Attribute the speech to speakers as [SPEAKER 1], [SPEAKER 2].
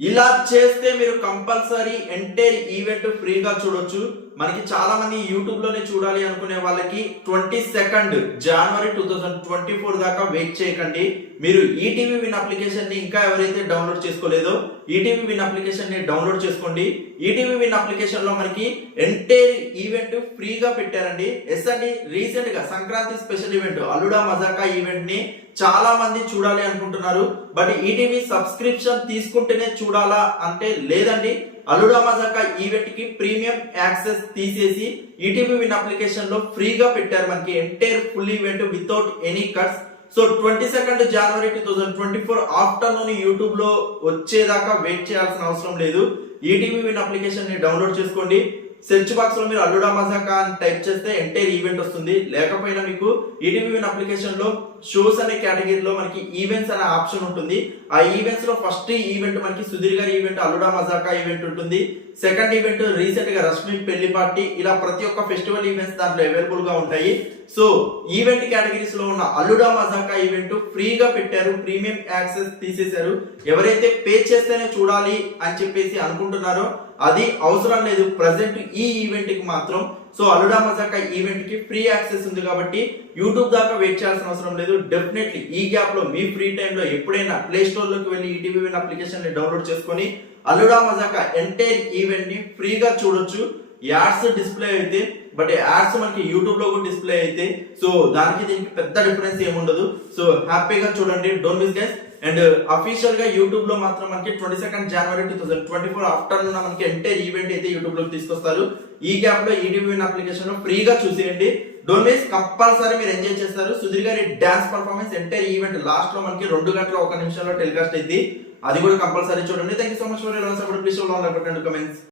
[SPEAKER 1] ఇలా చేస్తే మీరు కంపల్సరీ ఎంటైర్ ఈవెంట్ ఫ్రీగా చూడొచ్చు. మనకి చాలా మంది యూట్యూబ్లోనే చూడాలి అనుకునే వాళ్ళకి twenty second January two thousand twenty four దాకా వెయిట్ చేయకండి. మీరు ఈటీవీ విన్ అప్లికేషన్ని ఇంకా ఎవరైతే డౌన్లోడ్ చేసుకోలేదో ఈటీవీ విన్ అప్లికేషన్ని డౌన్లోడ్ చేసుకోండి. ఈటీవీ విన్ అప్లికేషన్లో మనకి ఎంటైర్ ఈవెంట్ ఫ్రీగా పెట్టారండి. ఎస్ అండి రీసెంట్గా సంక్రాంతి స్పెషల్ ఈవెంట్ అల్లుడా మజాకా ఈవెంట్ని చాలా మంది చూడాలి అనుకుంటున్నారు. బట్ ఈటీవీ సబ్స్క్రిప్షన్ తీసుకుంటేనే చూడాలా అంటే లేదండి. అల్లుడు మజాకా ఈవెంట్కి ప్రీమియం యాక్సెస్ తీసేసి ఈటీవీ విన్ అప్లికేషన్లో ఫ్రీగా పెట్టారు మనకి entire full event without any cuts so twenty second January two thousand twenty four afternoon యూట్యూబ్లో వచ్చేదాకా వెయిట్ చేయాల్సిన అవసరం లేదు. ఈటీవీ విన్ అప్లికేషన్ని డౌన్లోడ్ చేసుకోండి. సెర్చ్ బాక్స్లో మీరు అల్లుడా మజాకా అని టైప్ చేస్తే ఎంటైర్ ఈవెంట్ వస్తుంది. లేకపోయినా మీకు ఈటీవీ విన్ అప్లికేషన్లో షోస్ అనే కేటగిరీలో మనకి ఈవెంట్స్ అనే ఆప్షన్ ఉంటుంది. ఆ ఈవెంట్స్లో ఫస్ట్ ఈవెంట్ మనకి సుధీర్ గారి ఈవెంట్ అల్లుడా మజాకా ఈవెంట్ ఉంటుంది. సెకండ్ ఈవెంట్ రీసెంట్గా రష్మి పెళ్ళి పార్టీ ఇలా ప్రతి ఒక్క ఫెస్టివల్ ఈవెంట్స్ దాంట్లో అవైలబుల్గా ఉంటాయి. సో ఈవెంట్ కేటగిరీస్లో ఉన్న అల్లుడా మజాకా ఈవెంట్ ఫ్రీగా పెట్టారు ప్రీమియం యాక్సెస్ తీసేశారు. ఎవరైతే పే చేస్తేనే చూడాలి అని చెప్పేసి అనుకుంటున్నారో అది అవసరం లేదు. ప్రజెంట్ ఈ ఈవెంట్కి మాత్రం. సో అల్లుడా మజాకా ఈవెంట్కి ఫ్రీ యాక్సెస్ ఉంది కాబట్టి యూట్యూబ్ దాకా వెయిట్ చేయాల్సిన అవసరం లేదు. డెఫినెట్లీ ఈ గ్యాప్లో మీ ఫ్రీ టైంలో ఎప్పుడైనా ప్లే స్టోర్లోకి వెళ్ళి ఈటీవీ అప్లికేషన్ని డౌన్లోడ్ చేసుకొని అల్లుడా మజాకా ఎంటైర్ ఈవెంట్ని ఫ్రీగా చూడొచ్చు. యాడ్స్ డిస్ప్లే అయితే బట్ యాడ్స్ మనకి యూట్యూబ్లో కూడా డిస్ప్లే అయితే సో దానికి దీనికి పెద్ద డిఫరెన్స్ ఏముండదు. సో హ్యాపీగా చూడండి. Don't miss guys and official uh, గా యూట్యూబ్లో మాత్రం మనకి twenty second January two thousand twenty four afternoon మనకి ఎంటైర్ ఈవెంట్ అయితే యూట్యూబ్లో తీసుకొస్తారు. ఈ గ్యాప్లో ఈటీవీ అప్లికేషన్లో ఫ్రీగా చూసేయండి. డోంట్ మిస్ కంపల్సరీ మీరు ఎంజాయ్ చేస్తారు. సుధీర్ గారి డాన్స్ పర్ఫార్మెన్స్ ఎంటైర్ ఈవెంట్ లాస్ట్లో మనకి రెండు గంటల ఒక నిమిషంలో టెలికాస్ట్ అయింది. అది కూడా కంపల్సరీ చూడండి. Thank you so much for please comments